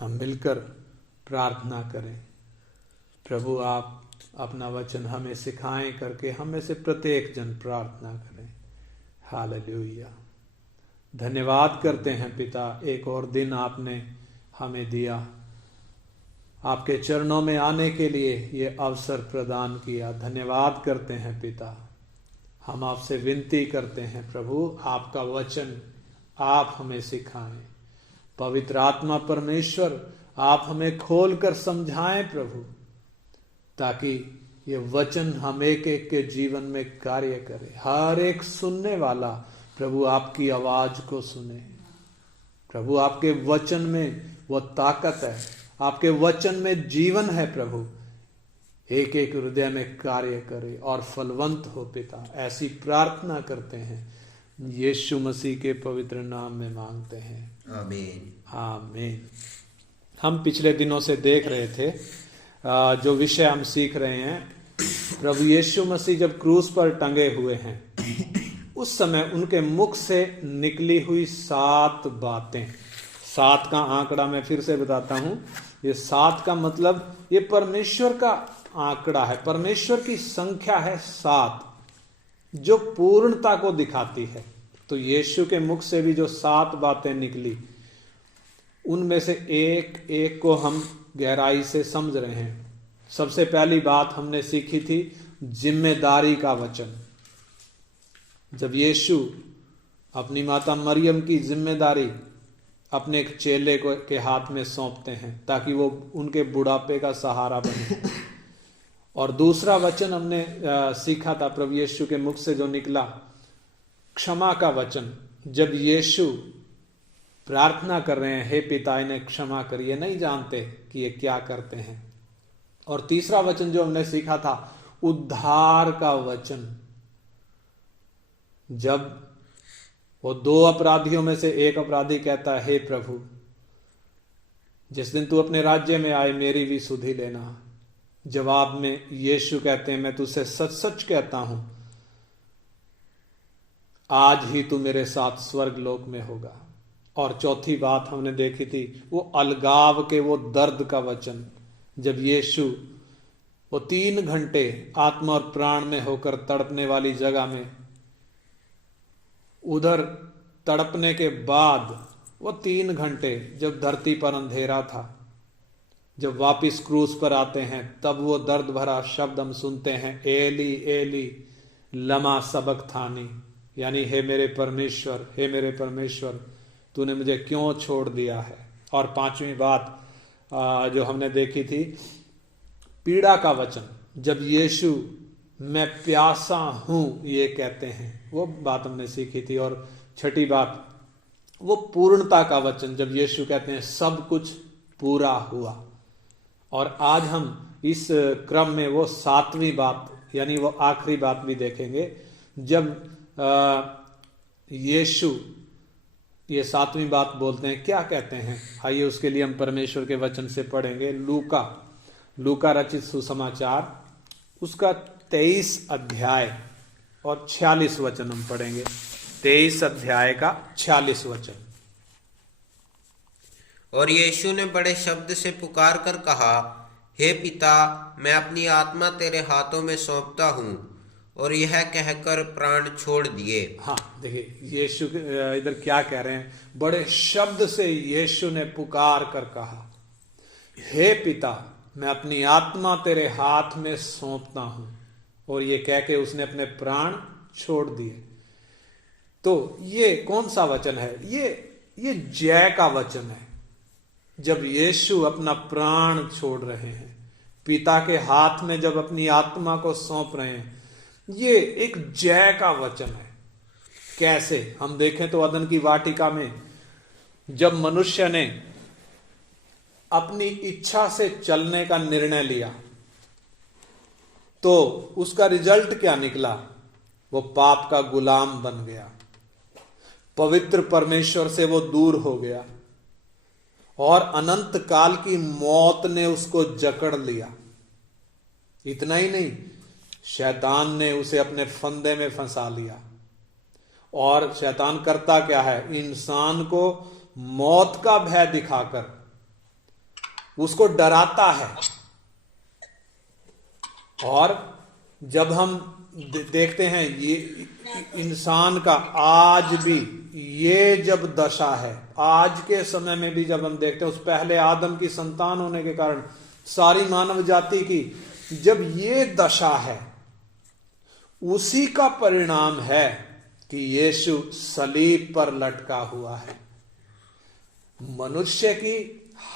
हम मिलकर प्रार्थना करें। प्रभु आप अपना वचन हमें सिखाएं करके हम में से प्रत्येक जन प्रार्थना करें। हालेलुया। धन्यवाद करते हैं पिता, एक और दिन आपने हमें दिया, आपके चरणों में आने के लिए ये अवसर प्रदान किया। धन्यवाद करते हैं पिता। हम आपसे विनती करते हैं प्रभु, आपका वचन आप हमें सिखाएं। पवित्र आत्मा परमेश्वर आप हमें खोल कर समझाएं प्रभु, ताकि ये वचन हम एक एक के जीवन में कार्य करे। हर एक सुनने वाला प्रभु आपकी आवाज को सुने। प्रभु आपके वचन में वो ताकत है, आपके वचन में जीवन है प्रभु, एक एक हृदय में कार्य करे और फलवंत हो पिता। ऐसी प्रार्थना करते हैं यीशु मसीह के पवित्र नाम में मांगते हैं, आमीन। आमीन। हम पिछले दिनों से देख रहे थे, जो विषय हम सीख रहे हैं, प्रभु यीशु मसीह जब क्रूस पर टंगे हुए हैं उस समय उनके मुख से निकली हुई 7 बातें। 7 का आंकड़ा मैं फिर से बताता हूं, ये 7 का मतलब ये परमेश्वर का आंकड़ा है, परमेश्वर की संख्या है 7, जो पूर्णता को दिखाती है। तो यीशु के मुख से भी जो 7 बातें निकली, उनमें से एक एक को हम गहराई से समझ रहे हैं। सबसे पहली बात हमने सीखी थी जिम्मेदारी का वचन। जब यीशु अपनी माता मरियम की जिम्मेदारी अपने एक चेले के हाथ में सौंपते हैं ताकि वो उनके बुढ़ापे का सहारा बने। और दूसरा वचन हमने सीखा था प्रभु यीशु के मुख से जो निकला, क्षमा का वचन। जब यीशु प्रार्थना कर रहे हैं, हे पिता इन्हें क्षमा करिए, नहीं जानते कि ये क्या करते हैं। और तीसरा वचन जो हमने सीखा था, उद्धार का वचन। जब वो 2 अपराधियों में से एक अपराधी कहता है, हे प्रभु जिस दिन तू अपने राज्य में आए मेरी भी सुधि लेना। जवाब में यीशु कहते हैं, मैं तुझसे सच सच कहता हूं आज ही तू मेरे साथ स्वर्ग लोक में होगा। और चौथी बात हमने देखी थी वो अलगाव के वो दर्द का वचन। जब यीशु वो 3 घंटे आत्मा और प्राण में होकर तड़पने वाली जगह में, उधर तड़पने के बाद वो 3 घंटे जब धरती पर अंधेरा था, जब वापिस क्रूस पर आते हैं, तब वो दर्द भरा शब्द हम सुनते हैं, एली एली लमा सबक्तानी, यानी हे मेरे परमेश्वर, हे मेरे परमेश्वर तूने मुझे क्यों छोड़ दिया है। और 5वीं बात जो हमने देखी थी, पीड़ा का वचन। जब यीशु मैं प्यासा हूं ये कहते हैं, वो बात हमने सीखी थी। और 6ठी बात वो पूर्णता का वचन, जब यीशु कहते हैं सब कुछ पूरा हुआ। और आज हम इस क्रम में वो 7वीं बात यानी वो आखिरी बात भी देखेंगे। जब यीशु ये 7वीं बात बोलते हैं, क्या कहते हैं, आइए उसके लिए हम परमेश्वर के वचन से पढ़ेंगे। लूका रचित सुसमाचार उसका 23 अध्याय और 46 वचन हम पढ़ेंगे। 23 अध्याय का 46 वचन। और यीशु ने बड़े शब्द से पुकार कर कहा, हे पिता मैं अपनी आत्मा तेरे हाथों में सौंपता हूं। और यह कहकर प्राण छोड़ दिए। हाँ देखिए यीशु इधर क्या कह रहे हैं, बड़े शब्द से यीशु ने पुकार कर कहा, हे पिता मैं अपनी आत्मा तेरे हाथ में सौंपता हूं। और ये कह के उसने अपने प्राण छोड़ दिए। तो ये कौन सा वचन है, ये जय का वचन है। जब यीशु अपना प्राण छोड़ रहे हैं, पिता के हाथ में जब अपनी आत्मा को सौंप रहे हैं, ये एक जय का वचन है। कैसे हम देखें तो अदन की वाटिका में जब मनुष्य ने अपनी इच्छा से चलने का निर्णय लिया तो उसका रिजल्ट क्या निकला, वो पाप का गुलाम बन गया, पवित्र परमेश्वर से वो दूर हो गया और अनंत काल की मौत ने उसको जकड़ लिया। इतना ही नहीं, शैतान ने उसे अपने फंदे में फंसा लिया। और शैतान करता क्या है, इंसान को मौत का भय दिखाकर उसको डराता है। और जब हम देखते हैं ये इंसान का आज भी ये जब दशा है, आज के समय में भी जब हम देखते हैं उस पहले आदम की संतान होने के कारण सारी मानव जाति की जब ये दशा है, उसी का परिणाम है कि यीशु सलीब पर लटका हुआ है। मनुष्य की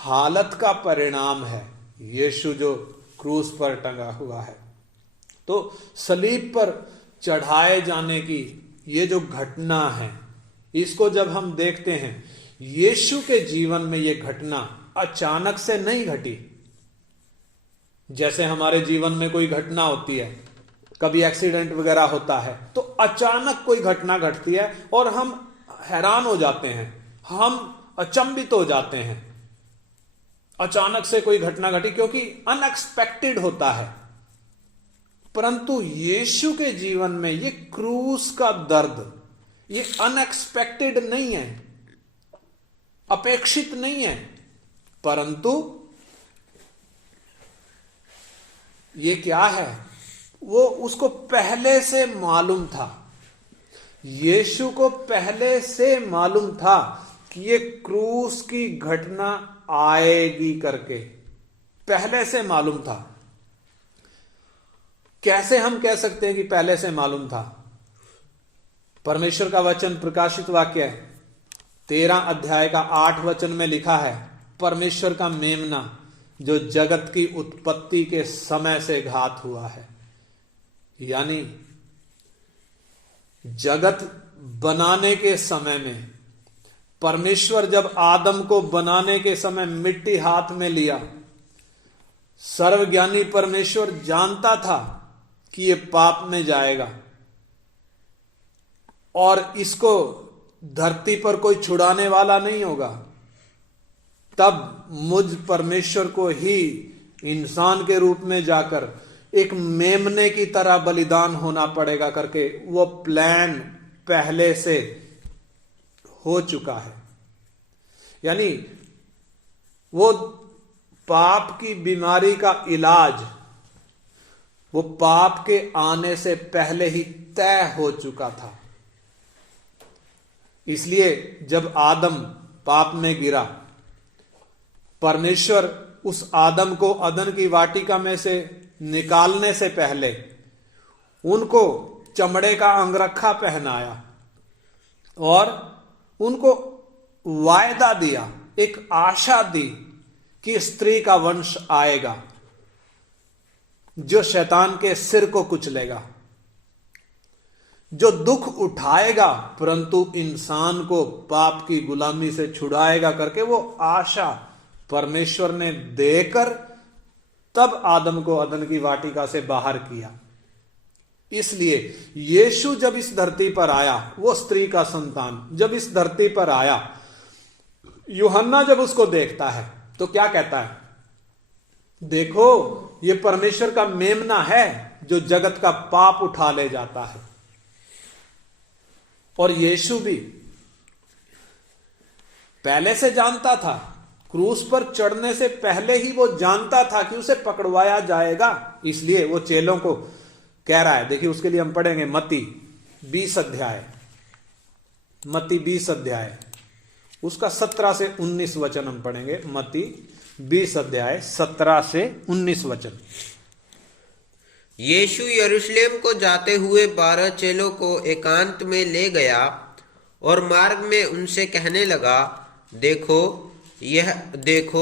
हालत का परिणाम है यीशु जो क्रूस पर टंगा हुआ है। तो सलीब पर चढ़ाए जाने की ये जो घटना है, इसको जब हम देखते हैं, यीशु के जीवन में ये घटना अचानक से नहीं घटी। जैसे हमारे जीवन में कोई घटना होती है, कभी एक्सीडेंट वगैरह होता है, तो अचानक कोई घटना घटती है और हम हैरान हो जाते हैं, हम अचंभित हो जाते हैं। अचानक से कोई घटना घटी क्योंकि अनएक्सपेक्टेड होता है। परंतु यीशु के जीवन में ये क्रूस का दर्द ये अनएक्सपेक्टेड नहीं है, अपेक्षित नहीं है, परंतु ये क्या है, वो उसको पहले से मालूम था। यीशु को पहले से मालूम था कि ये क्रूस की घटना आएगी करके, पहले से मालूम था। कैसे हम कह सकते हैं कि पहले से मालूम था? परमेश्वर का वचन प्रकाशित वाक्य है 13 अध्याय का 8 वचन में लिखा है, परमेश्वर का मेमना जो जगत की उत्पत्ति के समय से घात हुआ है। यानी जगत बनाने के समय में परमेश्वर जब आदम को बनाने के समय मिट्टी हाथ में लिया, सर्वज्ञानी परमेश्वर जानता था कि ये पाप में जाएगा और इसको धरती पर कोई छुड़ाने वाला नहीं होगा, तब मुझ परमेश्वर को ही इंसान के रूप में जाकर एक मेमने की तरह बलिदान होना पड़ेगा करके वो प्लान पहले से हो चुका है। यानी वो पाप की बीमारी का इलाज वो पाप के आने से पहले ही तय हो चुका था। इसलिए जब आदम पाप में गिरा, परमेश्वर उस आदम को अदन की वाटिका में से निकालने से पहले उनको चमड़े का अंगरखा पहनाया और उनको वायदा दिया, एक आशा दी कि स्त्री का वंश आएगा जो शैतान के सिर को कुचलेगा, जो दुख उठाएगा परंतु इंसान को पाप की गुलामी से छुड़ाएगा करके वो आशा परमेश्वर ने देकर तब आदम को अदन की वाटिका से बाहर किया। इसलिए यीशु जब इस धरती पर आया, वो स्त्री का संतान जब इस धरती पर आया, यूहन्ना जब उसको देखता है तो क्या कहता है? देखो ये परमेश्वर का मेमना है जो जगत का पाप उठा ले जाता है। और यीशु भी पहले से जानता था, क्रूस पर चढ़ने से पहले ही वो जानता था कि उसे पकड़वाया जाएगा। इसलिए वो चेलों को कह रहा है, देखिए उसके लिए हम पढ़ेंगे मत्ती 20 अध्याय, मत्ती 20 अध्याय उसका 17 से 19 वचन हम पढ़ेंगे। मत्ती 20 अध्याय 17 से 19 वचन। यीशु यरूशलेम को जाते हुए 12 चेलों को एकांत में ले गया और मार्ग में उनसे कहने लगा, देखो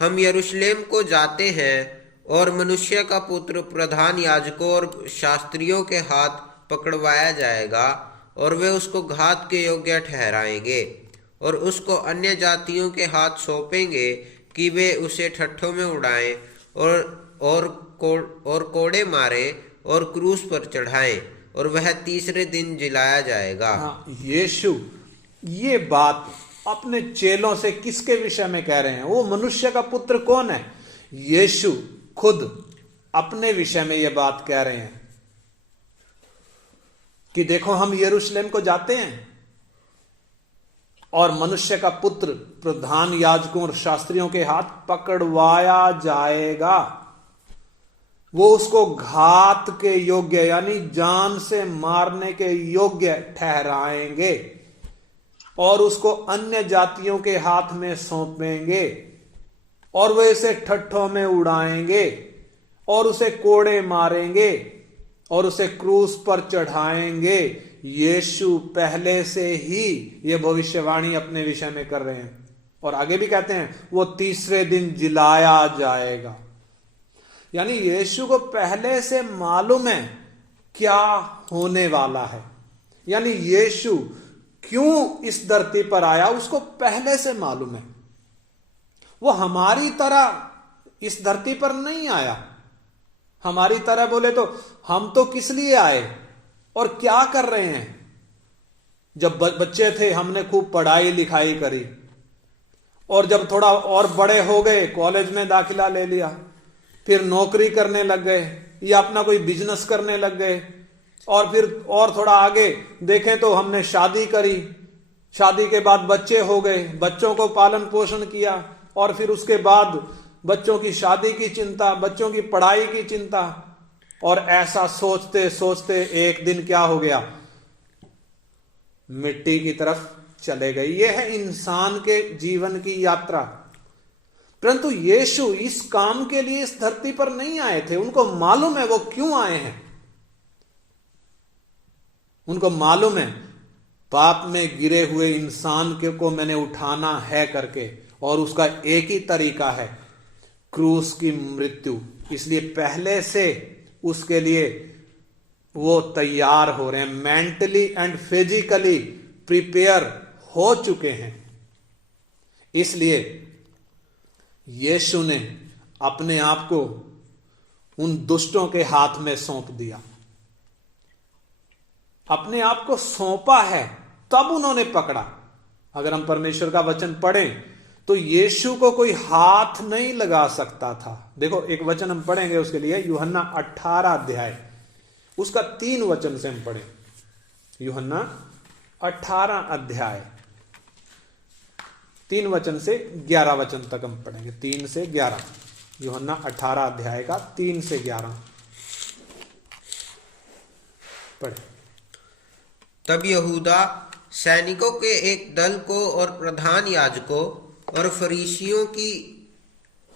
हम यरूशलेम को जाते हैं और मनुष्य का पुत्र प्रधान याजकों और शास्त्रियों के हाथ पकड़वाया जाएगा और वे उसको घात के योग्य ठहराएंगे और उसको अन्य जातियों के हाथ सौंपेंगे कि वे उसे ठट्ठों में उड़ाएं और कोड़े मारे और क्रूस पर चढ़ाएं और वह तीसरे दिन जिलाया जाएगा। यीशु ये बात अपने चेलों से किसके विषय में कह रहे हैं? वो मनुष्य का पुत्र कौन है? यीशु खुद अपने विषय में यह बात कह रहे हैं कि देखो हम यरूशलेम को जाते हैं और मनुष्य का पुत्र प्रधान याजकों और शास्त्रियों के हाथ पकड़वाया जाएगा। वो उसको घात के योग्य यानी जान से मारने के योग्य ठहराएंगे और उसको अन्य जातियों के हाथ में सौंपेंगे और वे इसे ठट्ठों में उड़ाएंगे और उसे कोड़े मारेंगे और उसे क्रूस पर चढ़ाएंगे। यीशु पहले से ही यह भविष्यवाणी अपने विषय में कर रहे हैं और आगे भी कहते हैं वो तीसरे दिन जिलाया जाएगा। यानी यीशु को पहले से मालूम है क्या होने वाला है, यानी यीशु क्यों इस धरती पर आया उसको पहले से मालूम है। वो हमारी तरह इस धरती पर नहीं आया। हमारी तरह बोले तो हम तो किस लिए आए और क्या कर रहे हैं। जब बच्चे थे हमने खूब पढ़ाई लिखाई करी और जब थोड़ा और बड़े हो गए कॉलेज में दाखिला ले लिया, फिर नौकरी करने लग गए या अपना कोई बिजनेस करने लग गए और फिर और थोड़ा आगे देखें तो हमने शादी करी, शादी के बाद बच्चे हो गए, बच्चों को पालन पोषण किया और फिर उसके बाद बच्चों की शादी की चिंता, बच्चों की पढ़ाई की चिंता और ऐसा सोचते सोचते एक दिन क्या हो गया, मिट्टी की तरफ चले गए। यह है इंसान के जीवन की यात्रा। परंतु यीशु इस काम के लिए इस धरती पर नहीं आए थे। उनको मालूम है वो क्यों आए हैं। उनको मालूम है पाप में गिरे हुए इंसान को मैंने उठाना है करके, और उसका एक ही तरीका है क्रूस की मृत्यु। इसलिए पहले से उसके लिए वो तैयार हो रहे हैं, मेंटली एंड फिजिकली प्रिपेयर हो चुके हैं। इसलिए यीशु ने अपने आप को उन दुष्टों के हाथ में सौंप दिया, अपने आप को सौंपा है, तब उन्होंने पकड़ा। अगर हम परमेश्वर का वचन पढ़ें तो यीशु को कोई हाथ नहीं लगा सकता था। देखो एक वचन हम पढ़ेंगे उसके लिए, यूहन्ना 18 अध्याय उसका 3 वचन से हम पढ़ें। यूहन्ना 18 अध्याय 3 वचन से 11 वचन तक हम पढ़ेंगे। 3 से 11 यूहन्ना 18 अध्याय का 3 से 11 पढ़े। तब यहूदा सैनिकों के एक दल को और प्रधान याजकों और फरीसियों की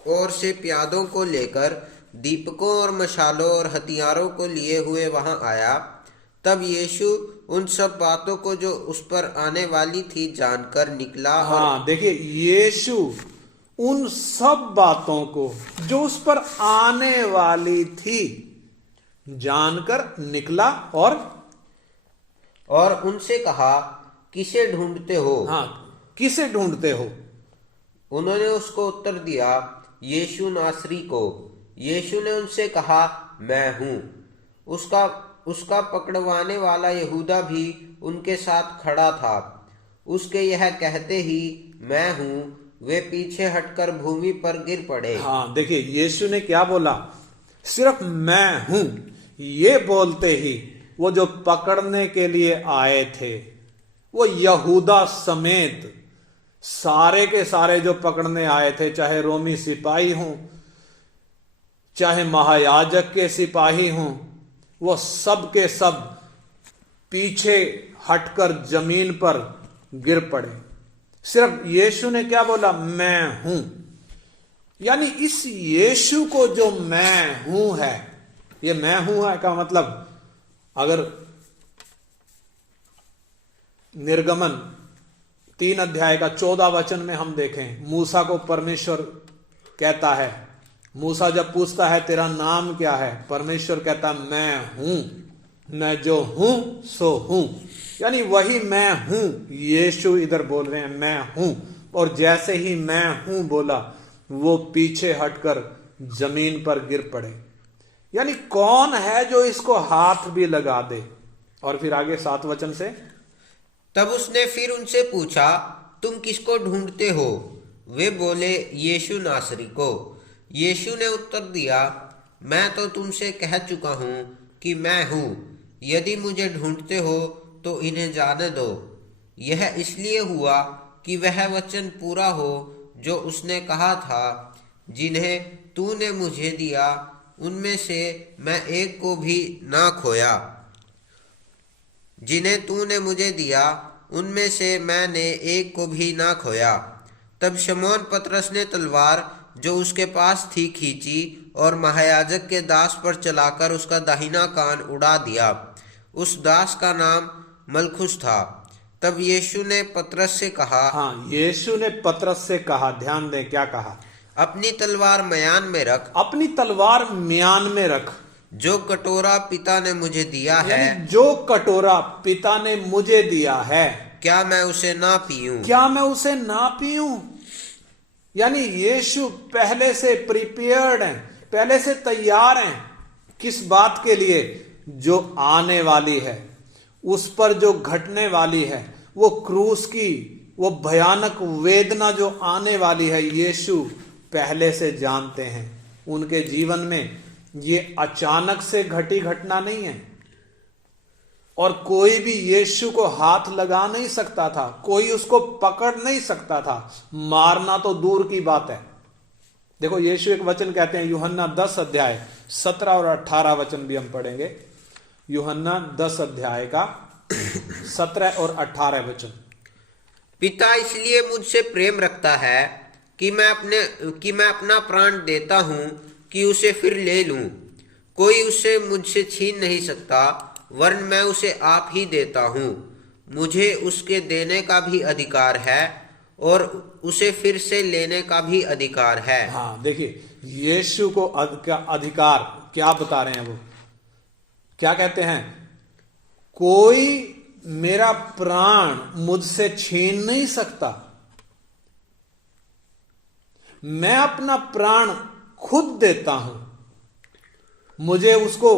ओर से प्यादों को लेकर दीपकों और मशालों और हथियारों को लिए हुए वहां आया। तब यीशु उन सब बातों को जो उस पर आने वाली थी जानकर निकला। हाँ देखिए, यीशु उन सब बातों को जो उस पर आने वाली थी जानकर निकला और उनसे कहा, किसे ढूंढते हो? हाँ, किसे ढूंढते हो? उन्होंने उसको उत्तर दिया, यीशु नासरी को। यीशु ने उनसे कहा, मैं हूं। उसका पकड़वाने वाला यहूदा भी उनके साथ खड़ा था। उसके यह कहते ही मैं हूं, वे पीछे हटकर भूमि पर गिर पड़े। हाँ देखिए, यीशु ने क्या बोला? सिर्फ मैं हूं ये बोलते ही वो जो पकड़ने के लिए आए थे, वो यहूदा समेत सारे के सारे जो पकड़ने आए थे, चाहे रोमी सिपाही हों, चाहे महायाजक के सिपाही हों, वो सब के सब पीछे हटकर जमीन पर गिर पड़े। सिर्फ यीशु ने क्या बोला? मैं हूं। यानी इस यीशु को जो मैं हूं है, ये मैं हूं है का मतलब, अगर निर्गमन 3 अध्याय का 14 वचन में हम देखें, मूसा को परमेश्वर कहता है, मूसा जब पूछता है तेरा नाम क्या है, परमेश्वर कहता मैं हूं, मैं जो हूं सो हूं। यानी वही मैं हूं यीशु इधर बोल रहे हैं, मैं हूं। और जैसे ही मैं हूं बोला, वो पीछे हटकर जमीन पर गिर पड़े। यानी कौन है जो इसको हाथ भी लगा दे? और फिर आगे 7 वचन से, तब उसने फिर उनसे पूछा, तुम किसको ढूंढते हो? वे बोले, यीशु नासरी को। यीशु ने उत्तर दिया, मैं तो तुमसे कह चुका हूं कि मैं हूं। यदि मुझे ढूंढते हो तो इन्हें जाने दो। यह इसलिए हुआ कि वह वचन पूरा हो जो उसने कहा था, जिन्हें तूने मुझे दिया उनमें से मैं एक को भी ना खोया। जिन्हें तूने मुझे दिया उनमें से मैंने एक को भी ना खोया। तब शमौन पतरस ने तलवार जो उसके पास थी खींची और महायाजक के दास पर चलाकर उसका दाहिना कान उड़ा दिया। उस दास का नाम मलखुस था। तब यीशु ने पतरस से कहा, हाँ, यीशु ने पतरस से कहा, ध्यान दें क्या कहा, अपनी तलवार म्यान में रख। अपनी तलवार म्यान में रख। जो कटोरा पिता ने मुझे दिया है, यानी जो कटोरा पिता ने मुझे दिया है, क्या मैं उसे ना पीऊं? क्या मैं उसे ना पीऊं? यानी यीशु पहले से प्रिपेयर्ड हैं, पहले से तैयार हैं। किस बात के लिए? जो आने वाली है, उस पर जो घटने वाली है, वो क्रूस की वो भयानक वेदना जो आने वाली है, यीशु पहले से जानते हैं। उनके जीवन में ये अचानक से घटी घटना नहीं है, और कोई भी यीशु को हाथ लगा नहीं सकता था, कोई उसको पकड़ नहीं सकता था, मारना तो दूर की बात है। देखो यीशु एक वचन कहते हैं, यूहन्ना 10 अध्याय 17 और 18 वचन भी हम पढ़ेंगे। यूहन्ना 10 अध्याय का 17 और 18 वचन। पिता इसलिए मुझसे प्रेम रखता है कि मैं अपना प्राण देता हूं कि उसे फिर ले लूं। कोई उसे मुझसे छीन नहीं सकता, वरन मैं उसे आप ही देता हूं। मुझे उसके देने का भी अधिकार है और उसे फिर से लेने का भी अधिकार है। हाँ, देखिए यीशु को अधिकार क्या बता रहे हैं, वो क्या कहते हैं? कोई मेरा प्राण मुझसे छीन नहीं सकता, मैं अपना प्राण खुद देता हूं। मुझे उसको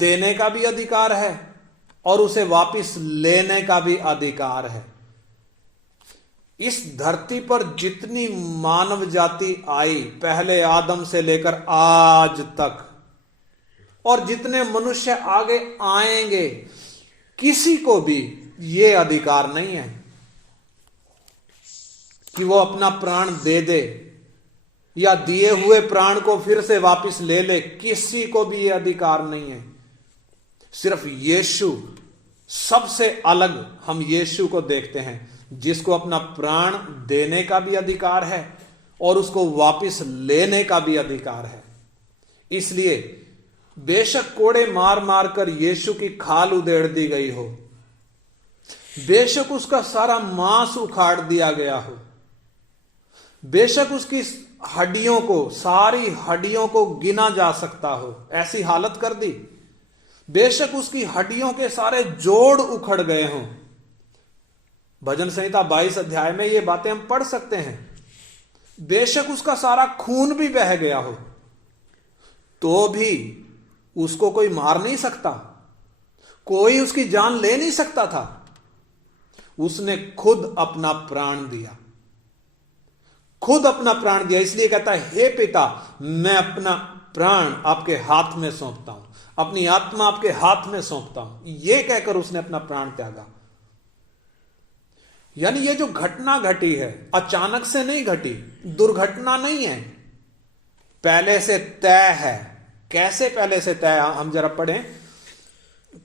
देने का भी अधिकार है और उसे वापस लेने का भी अधिकार है। इस धरती पर जितनी मानव जाति आई, पहले आदम से लेकर आज तक, और जितने मनुष्य आगे आएंगे, किसी को भी ये अधिकार नहीं है कि वो अपना प्राण दे दे या दिए हुए प्राण को फिर से वापस ले ले। किसी को भी ये अधिकार नहीं है। सिर्फ यीशु सबसे अलग हम यीशु को देखते हैं, जिसको अपना प्राण देने का भी अधिकार है और उसको वापस लेने का भी अधिकार है। इसलिए बेशक कोड़े मार मार कर यीशु की खाल उधेड़ दी गई हो, बेशक उसका सारा मांस उखाड़ दिया गया हो, बेशक उसकी हड्डियों को, सारी हड्डियों को गिना जा सकता हो, ऐसी हालत कर दी, बेशक उसकी हड्डियों के सारे जोड़ उखड़ गए हों। भजन संहिता 22 अध्याय में ये बातें हम पढ़ सकते हैं। बेशक उसका सारा खून भी बह गया हो, तो भी उसको कोई मार नहीं सकता, कोई उसकी जान ले नहीं सकता था। उसने खुद अपना प्राण दिया, खुद अपना प्राण दिया। इसलिए कहता है, हे पिता, मैं अपना प्राण आपके हाथ में सौंपता हूं, अपनी आत्मा आपके हाथ में सौंपता हूं। यह कहकर उसने अपना प्राण त्यागा। यानी ये जो घटना घटी है, अचानक से नहीं घटी, दुर्घटना नहीं है, पहले से तय है। कैसे पहले से तय? हम जरा पढ़ें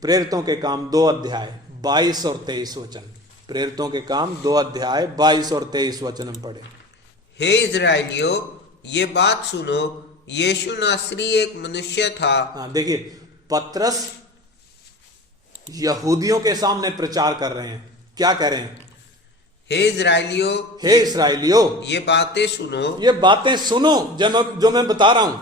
प्रेरितों के काम 2 अध्याय 22 और 23 वचन। प्रेरितों के काम 2 अध्याय 22 और 23 वचन हम पढ़े। हे इजराइलियों, ये बात सुनो, यीशु नासरी एक मनुष्य था। हाँ, देखिए पतरस यहूदियों के सामने प्रचार कर रहे हैं। क्या कह रहे हैं? हे इजराइलियों, हे इस्राएलियों, ये बातें सुनो, ये बातें सुनो जो मैं बता रहा हूं।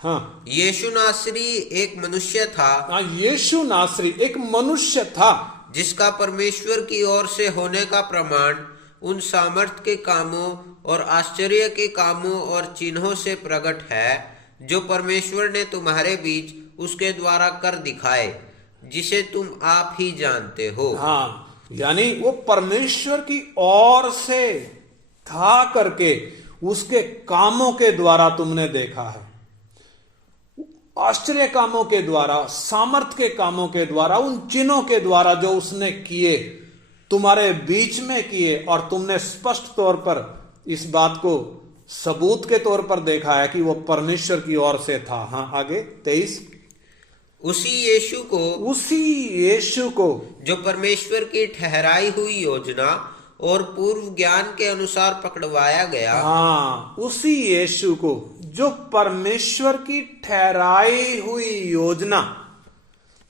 हाँ, यीशु नासरी एक मनुष्य था। हाँ, यीशु नासरी एक मनुष्य था, जिसका परमेश्वर की ओर से होने का प्रमाण उन सामर्थ के कामों और आश्चर्य के कामों और चिन्हों से प्रकट है, जो परमेश्वर ने तुम्हारे बीच उसके द्वारा कर दिखाए, जिसे तुम आप ही जानते हो। हाँ, यानी वो परमेश्वर की ओर से था करके उसके कामों के द्वारा तुमने देखा है। आश्चर्य कामों के द्वारा, सामर्थ के कामों के द्वारा, उन चिन्हों के द्वारा जो उसने किए, तुम्हारे बीच में किए, और तुमने स्पष्ट तौर पर इस बात को सबूत के तौर पर देखा है कि वो परमेश्वर की ओर से था। हाँ, आगे 23। उसी यीशु को जो परमेश्वर की ठहराई हुई योजना और पूर्व ज्ञान के अनुसार पकड़वाया गया। हाँ, उसी यीशु को जो परमेश्वर की ठहराई हुई योजना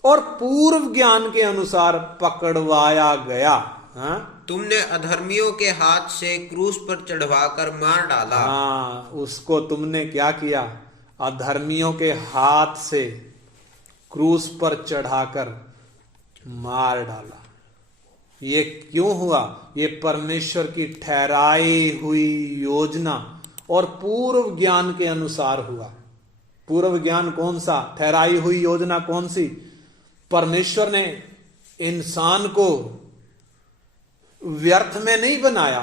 और पूर्व ज्ञान के अनुसार पकड़वाया गया। हाँ, तुमने अधर्मियों के हाथ से क्रूस पर चढ़वाकर मार डाला। हाँ, उसको तुमने क्या किया? अधर्मियों के हाथ से क्रूस पर चढ़ाकर मार डाला। ये क्यों हुआ? ये परमेश्वर की ठहराई हुई योजना और पूर्व ज्ञान के अनुसार हुआ। पूर्व ज्ञान कौन सा? ठहराई हुई योजना कौन सी? परमेश्वर ने इंसान को व्यर्थ में नहीं बनाया,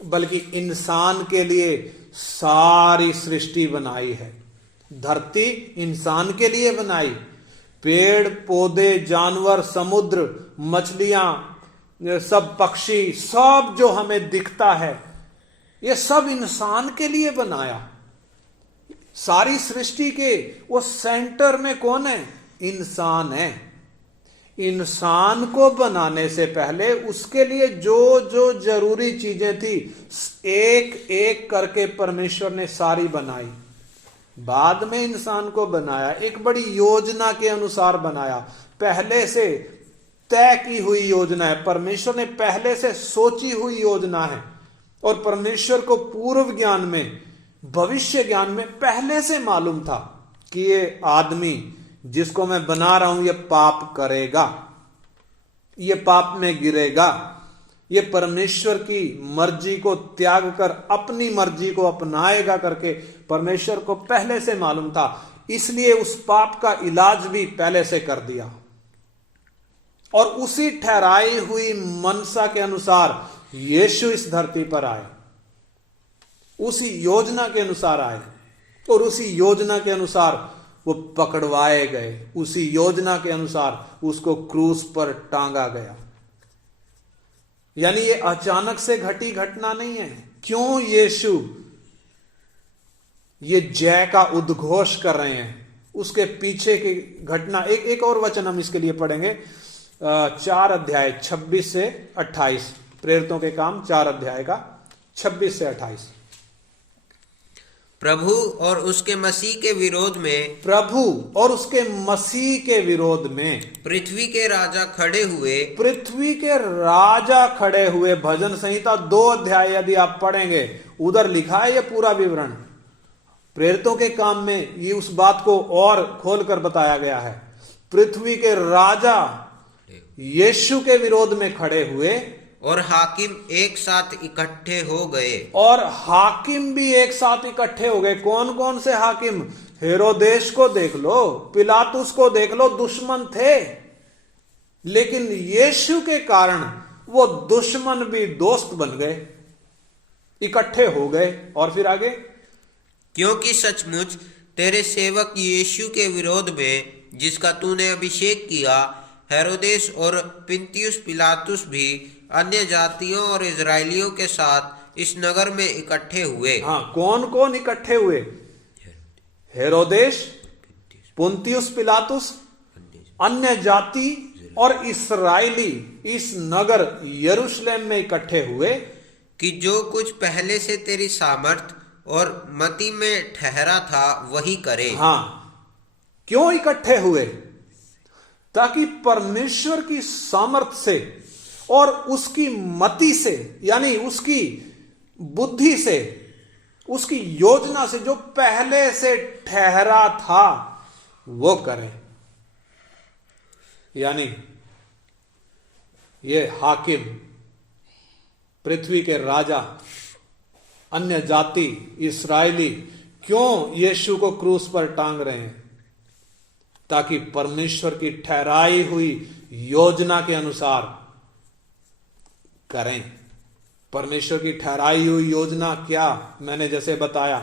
बल्कि इंसान के लिए सारी सृष्टि बनाई है। धरती इंसान के लिए बनाई, पेड़ पौधे, जानवर, समुद्र, मछलियां, सब पक्षी, सब जो हमें दिखता है, ये सब इंसान के लिए बनाया। सारी सृष्टि के वो सेंटर में कौन है? इंसान है। इंसान को बनाने से पहले उसके लिए जो जो जरूरी चीजें थी, एक एक करके परमेश्वर ने सारी बनाई। बाद में इंसान को बनाया, एक बड़ी योजना के अनुसार बनाया। पहले से तय की हुई योजना है, परमेश्वर ने पहले से सोची हुई योजना है। और परमेश्वर को पूर्व ज्ञान में, भविष्य ज्ञान में पहले से मालूम था कि ये आदमी जिसको मैं बना रहा हूं, ये पाप करेगा, ये पाप में गिरेगा, ये परमेश्वर की मर्जी को त्याग कर अपनी मर्जी को अपनाएगा करके परमेश्वर को पहले से मालूम था। इसलिए उस पाप का इलाज भी पहले से कर दिया, और उसी ठहराई हुई मनसा के अनुसार यीशु इस धरती पर आए, उसी योजना के अनुसार आए, और उसी योजना के अनुसार वो पकड़वाए गए, उसी योजना के अनुसार उसको क्रूस पर टांगा गया। यानी ये अचानक से घटी घटना नहीं है। क्यों यीशु ये जय का उद्घोष कर रहे हैं, उसके पीछे की घटना, एक और वचन हम इसके लिए पढ़ेंगे, 4 अध्याय 26 से 28, प्रेरितों के काम 4 अध्याय का 26 से 28। प्रभु और उसके मसीह के विरोध में, प्रभु और उसके मसीह के विरोध में पृथ्वी के राजा खड़े हुए, पृथ्वी के राजा खड़े हुए। भजन संहिता 2 अध्याय यदि आप पढ़ेंगे, उधर लिखा है ये पूरा विवरण। प्रेरितों के काम में ये उस बात को और खोलकर बताया गया है। पृथ्वी के राजा यीशु के विरोध में खड़े हुए, और हाकिम एक साथ इकट्ठे हो गए। और हाकिम भी एक साथ इकट्ठे हो गए। कौन कौन से हाकिम? हेरोदेश को देख लो, पिलातुस को देख लो, दुश्मन थे, लेकिन यीशु के कारण वो दुश्मन भी दोस्त बन गए, इकट्ठे हो गए। और फिर आगे, क्योंकि सचमुच तेरे सेवक यीशु के विरोध में, जिसका तूने अभिषेक किया, हेरोदेस और पुन्तियुस पिलातुस भी अन्य जातियों और इजरायलियों के साथ इस नगर में इकट्ठे हुए। हाँ, कौन कौन इकट्ठे हुए? हेरोदेस, पुन्तियुस पिलातुस, अन्य जाति और इस्राएली इस नगर यरूशलेम में इकट्ठे हुए, कि जो कुछ पहले से तेरी सामर्थ और मति में ठहरा था वही करे। हाँ, क्यों इकट्ठे हुए? ताकि परमेश्वर की सामर्थ से और उसकी मति से, यानी उसकी बुद्धि से, उसकी योजना से जो पहले से ठहरा था वो करें। यानी ये हाकिम, पृथ्वी के राजा, अन्य जाति, इस्राएली क्यों यीशु को क्रूस पर टांग रहे हैं? ताकि परमेश्वर की ठहराई हुई योजना के अनुसार करें। परमेश्वर की ठहराई हुई योजना क्या? मैंने जैसे बताया,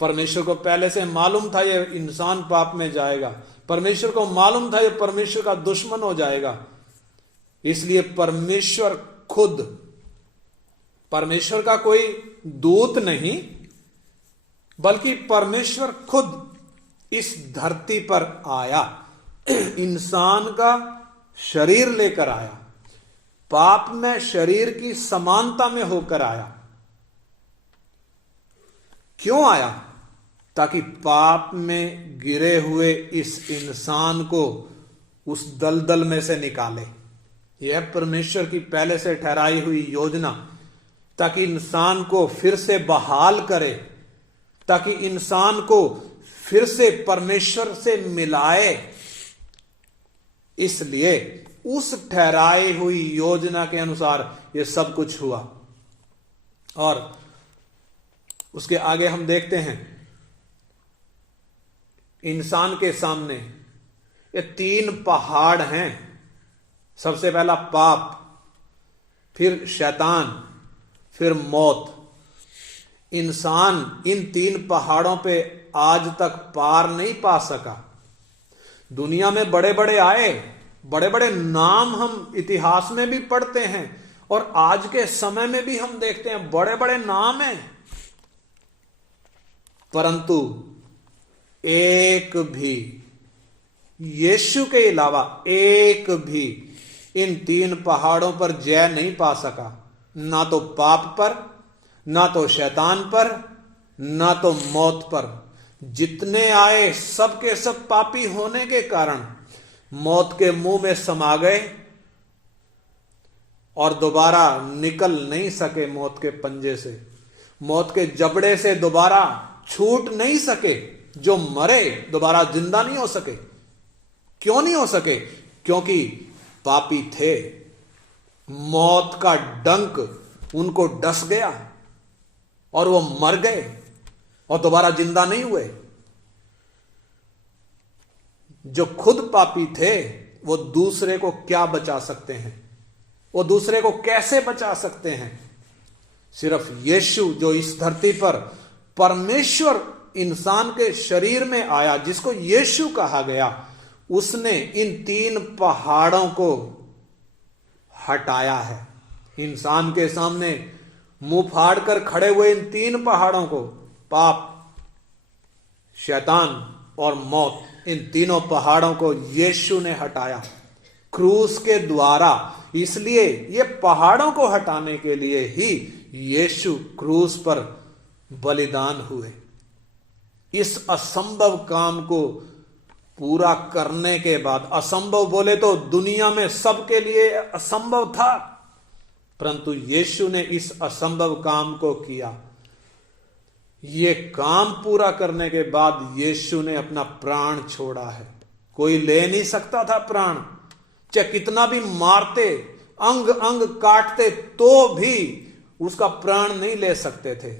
परमेश्वर को पहले से मालूम था ये इंसान पाप में जाएगा, परमेश्वर को मालूम था ये परमेश्वर का दुश्मन हो जाएगा, इसलिए परमेश्वर खुद, परमेश्वर का कोई दूत नहीं, बल्कि परमेश्वर खुद इस धरती पर आया, इंसान का शरीर लेकर आया, पाप में शरीर की समानता में होकर आया। क्यों आया? ताकि पाप में गिरे हुए इस इंसान को उस दलदल में से निकाले। यह परमेश्वर की पहले से ठहराई हुई योजना, ताकि इंसान को फिर से बहाल करे, ताकि इंसान को फिर से परमेश्वर से मिलाए। इसलिए उस ठहराई हुई योजना के अनुसार यह सब कुछ हुआ। और उसके आगे हम देखते हैं, इंसान के सामने ये 3 पहाड़ हैं। सबसे पहला पाप, फिर शैतान, फिर मौत। इंसान इन 3 पहाड़ों पे आज तक पार नहीं पा सका। दुनिया में बड़े बड़े आए, बड़े बड़े नाम हम इतिहास में भी पढ़ते हैं, और आज के समय में भी हम देखते हैं बड़े बड़े नाम हैं, परंतु एक भी, यीशु के अलावा एक भी इन 3 पहाड़ों पर जय नहीं पा सका। ना तो पाप पर, ना तो शैतान पर, ना तो मौत पर। जितने आए सब के सब पापी होने के कारण मौत के मुंह में समा गए और दोबारा निकल नहीं सके मौत के पंजे से, मौत के जबड़े से दोबारा छूट नहीं सके। जो मरे दोबारा जिंदा नहीं हो सके। क्यों नहीं हो सके? क्योंकि पापी थे। मौत का डंक उनको डस गया और वो मर गए और दोबारा जिंदा नहीं हुए। जो खुद पापी थे वो दूसरे को क्या बचा सकते हैं? वो दूसरे को कैसे बचा सकते हैं? सिर्फ यीशु, जो इस धरती पर परमेश्वर इंसान के शरीर में आया, जिसको यीशु कहा गया, उसने इन 3 पहाड़ों को हटाया है। इंसान के सामने मुंह फाड़कर खड़े हुए इन 3 पहाड़ों को, पाप, शैतान और मौत, इन तीनों पहाड़ों को यीशु ने हटाया क्रूस के द्वारा। इसलिए ये पहाड़ों को हटाने के लिए ही यीशु क्रूस पर बलिदान हुए। इस असंभव काम को पूरा करने के बाद, असंभव बोले तो दुनिया में सबके लिए असंभव था, परंतु यीशु ने इस असंभव काम को किया। ये काम पूरा करने के बाद यीशु ने अपना प्राण छोड़ा है। कोई ले नहीं सकता था प्राण, चाहे कितना भी मारते, अंग अंग काटते, तो भी उसका प्राण नहीं ले सकते थे।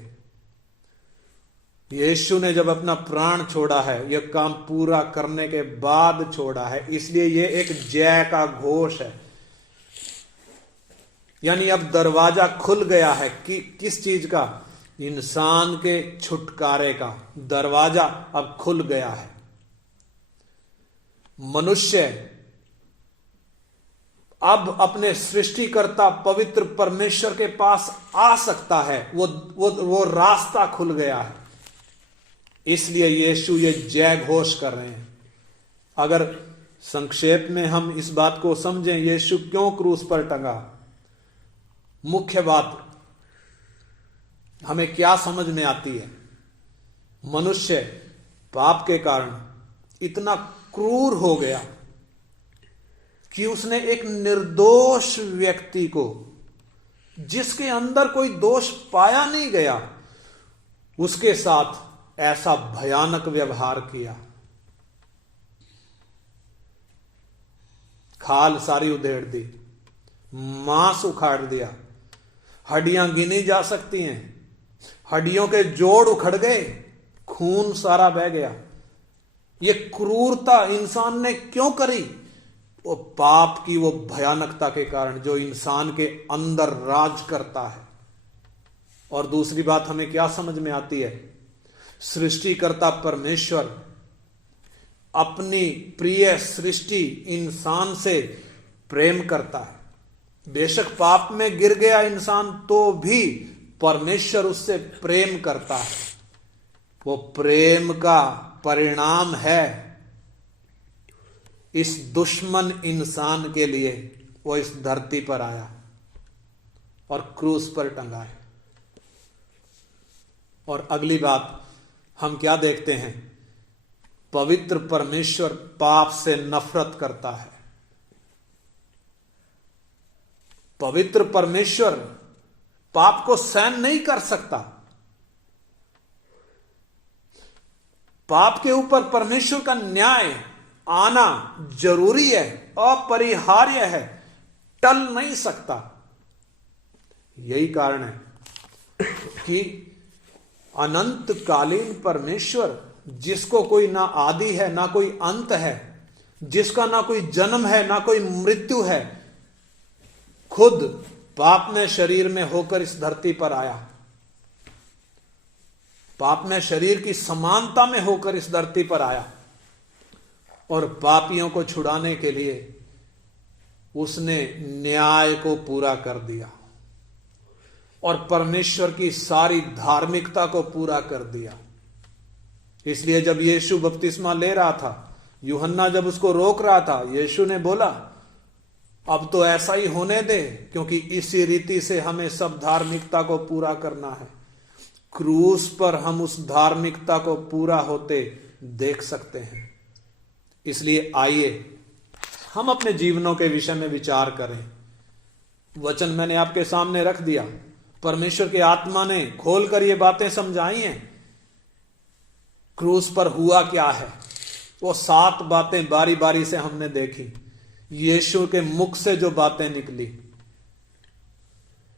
यीशु ने जब अपना प्राण छोड़ा है, यह काम पूरा करने के बाद छोड़ा है। इसलिए यह एक जय का घोष है। यानी अब दरवाजा खुल गया है कि किस चीज का? इंसान के छुटकारे का दरवाजा अब खुल गया है। मनुष्य अब अपने सृष्टिकर्ता पवित्र परमेश्वर के पास आ सकता है। वो रास्ता खुल गया है। इसलिए यीशु ये जय घोष कर रहे हैं। अगर संक्षेप में हम इस बात को समझें, यीशु क्यों क्रूस पर टंगा, मुख्य बात हमें क्या समझ में आती है? मनुष्य पाप के कारण इतना क्रूर हो गया कि उसने एक निर्दोष व्यक्ति को, जिसके अंदर कोई दोष पाया नहीं गया, उसके साथ ऐसा भयानक व्यवहार किया। खाल सारी उधेड़ दी, मांस उखाड़ दिया, हड्डियां गिनी जा सकती हैं, हड्डियों के जोड़ उखड़ गए, खून सारा बह गया। ये क्रूरता इंसान ने क्यों करी? वो पाप की वो भयानकता के कारण जो इंसान के अंदर राज करता है। और दूसरी बात हमें क्या समझ में आती है? सृष्टिकर्ता परमेश्वर अपनी प्रिय सृष्टि इंसान से प्रेम करता है। बेशक पाप में गिर गया इंसान तो भी परमेश्वर उससे प्रेम करता है। वो प्रेम का परिणाम है इस दुश्मन इंसान के लिए वो इस धरती पर आया और क्रूस पर टंगा है। और अगली बात हम क्या देखते हैं? पवित्र परमेश्वर पाप से नफरत करता है। पवित्र परमेश्वर पाप को सहन नहीं कर सकता। पाप के ऊपर परमेश्वर का न्याय आना जरूरी है, अपरिहार्य है, टल नहीं सकता। यही कारण है कि अनंतकालीन परमेश्वर, जिसको कोई ना आदि है ना कोई अंत है, जिसका ना कोई जन्म है ना कोई मृत्यु है, खुद पाप में शरीर में होकर इस धरती पर आया। पाप में शरीर की समानता में होकर इस धरती पर आया और पापियों को छुड़ाने के लिए उसने न्याय को पूरा कर दिया और परमेश्वर की सारी धार्मिकता को पूरा कर दिया। इसलिए जब यीशु बपतिस्मा ले रहा था, यूहन्ना जब उसको रोक रहा था, यीशु ने बोला अब तो ऐसा ही होने दे, क्योंकि इसी रीति से हमें सब धार्मिकता को पूरा करना है। क्रूस पर हम उस धार्मिकता को पूरा होते देख सकते हैं। इसलिए आइए हम अपने जीवनों के विषय में विचार करें। वचन मैंने आपके सामने रख दिया, परमेश्वर की आत्मा ने खोलकर ये बातें समझाई हैं। क्रूस पर हुआ क्या है, वो 7 बातें बारी बारी से हमने देखी, यीशु के मुख से जो बातें निकली।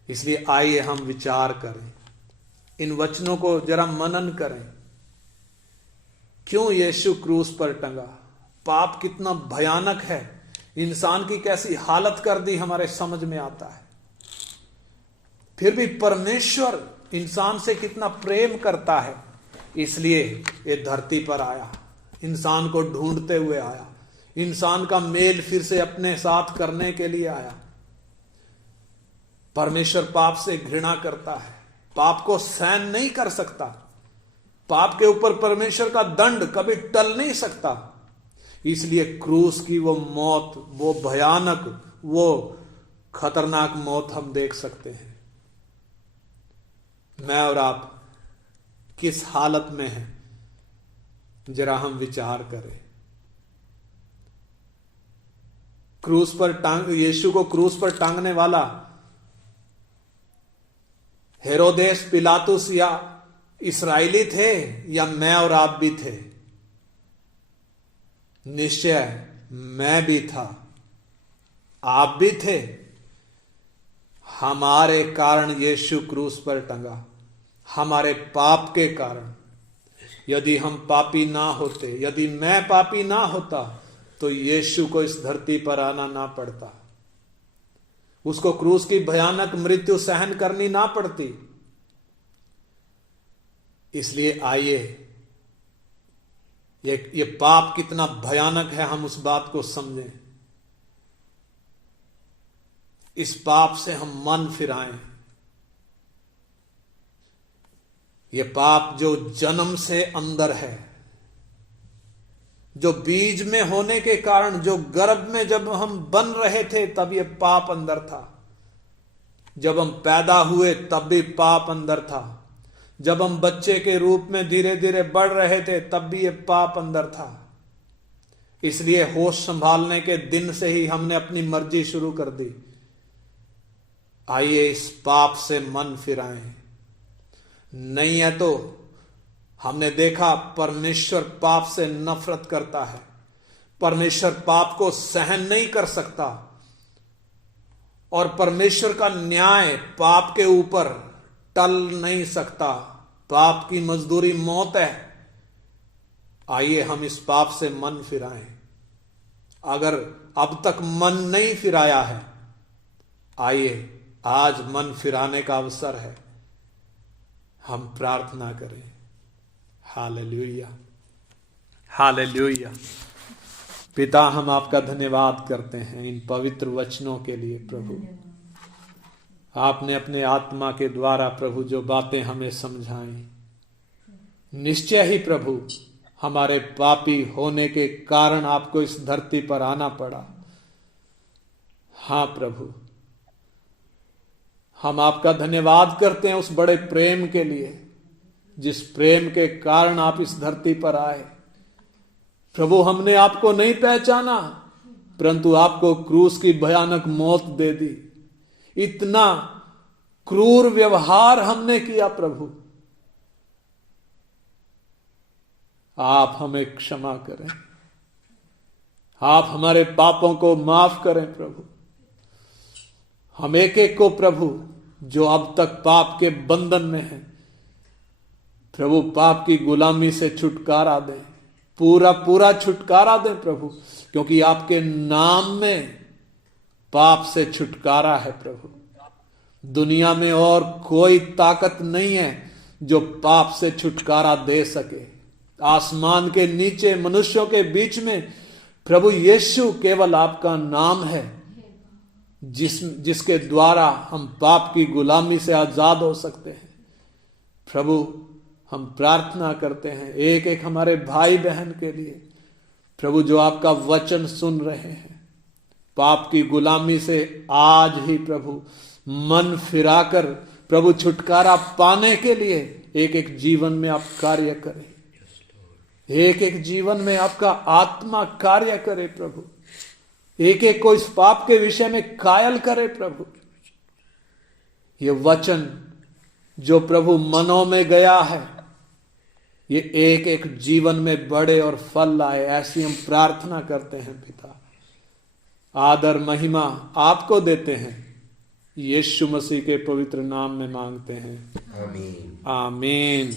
इसलिए आइए हम विचार करें, इन वचनों को जरा मनन करें। क्यों यीशु क्रूस पर टंगा? पाप कितना भयानक है, इंसान की कैसी हालत कर दी हमारे समझ में आता है। फिर भी परमेश्वर इंसान से कितना प्रेम करता है, इसलिए ये धरती पर आया, इंसान को ढूंढते हुए आया, इंसान का मेल फिर से अपने साथ करने के लिए आया। परमेश्वर पाप से घृणा करता है, पाप को सहन नहीं कर सकता। पाप के ऊपर परमेश्वर का दंड कभी टल नहीं सकता। इसलिए क्रूस की वो मौत, वो भयानक, वो खतरनाक मौत हम देख सकते हैं। मैं और आप किस हालत में हैं, जरा हम विचार करें। क्रूस पर यीशु को क्रूस पर टांगने वाला हेरोदेस, पिलातुस या इस्राएली थे, या मैं और आप भी थे? निश्चय मैं भी था, आप भी थे। हमारे कारण यीशु क्रूस पर टंगा, हमारे पाप के कारण। यदि हम पापी ना होते, यदि मैं पापी ना होता, तो यीशु को इस धरती पर आना ना पड़ता, उसको क्रूस की भयानक मृत्यु सहन करनी ना पड़ती। इसलिए आइए, ये पाप कितना भयानक है, हम उस बात को समझें। इस पाप से हम मन फिराएं। ये पाप जो जन्म से अंदर है, जो बीज में होने के कारण, जो गर्भ में जब हम बन रहे थे तब ये पाप अंदर था, जब हम पैदा हुए तब भी पाप अंदर था, जब हम बच्चे के रूप में धीरे धीरे बढ़ रहे थे तब भी ये पाप अंदर था। इसलिए होश संभालने के दिन से ही हमने अपनी मर्जी शुरू कर दी। आइए इस पाप से मन फिराएं। नहीं है तो हमने देखा परमेश्वर पाप से नफरत करता है, परमेश्वर पाप को सहन नहीं कर सकता, और परमेश्वर का न्याय पाप के ऊपर टल नहीं सकता। पाप की मजदूरी मौत है। आइए हम इस पाप से मन फिराएं। अगर अब तक मन नहीं फिराया है, आइए आज मन फिराने का अवसर है। हम प्रार्थना करें। Hallelujah, hallelujah. पिता, हम आपका धन्यवाद करते हैं इन पवित्र वचनों के लिए। प्रभु, आपने अपने आत्मा के द्वारा प्रभु जो बातें हमें समझाई, निश्चय ही प्रभु हमारे पापी होने के कारण आपको इस धरती पर आना पड़ा। हाँ प्रभु, हम आपका धन्यवाद करते हैं उस बड़े प्रेम के लिए, जिस प्रेम के कारण आप इस धरती पर आए। प्रभु, हमने आपको नहीं पहचाना, परंतु आपको क्रूस की भयानक मौत दे दी। इतना क्रूर व्यवहार हमने किया प्रभु, आप हमें क्षमा करें, आप हमारे पापों को माफ करें प्रभु। हम एक एक को प्रभु जो अब तक पाप के बंधन में है, प्रभु पाप की गुलामी से छुटकारा दें, पूरा पूरा छुटकारा दें प्रभु, क्योंकि आपके नाम में पाप से छुटकारा है प्रभु। दुनिया में और कोई ताकत नहीं है जो पाप से छुटकारा दे सके। आसमान के नीचे मनुष्यों के बीच में प्रभु यीशु केवल आपका नाम है, जिसके द्वारा हम पाप की गुलामी से आजाद हो सकते हैं। प्रभु, हम प्रार्थना करते हैं एक एक हमारे भाई बहन के लिए प्रभु, जो आपका वचन सुन रहे हैं, पाप की गुलामी से आज ही प्रभु मन फिराकर प्रभु छुटकारा पाने के लिए एक एक जीवन में आप कार्य करें, एक एक जीवन में आपका आत्मा कार्य करे प्रभु, एक एक को इस पाप के विषय में कायल करे प्रभु। ये वचन जो प्रभु मनों में गया है, ये एक एक जीवन में बढ़े और फल लाए, ऐसी हम प्रार्थना करते हैं पिता। आदर महिमा आपको देते हैं, यीशु मसीह के पवित्र नाम में मांगते हैं, आमीन आमीन।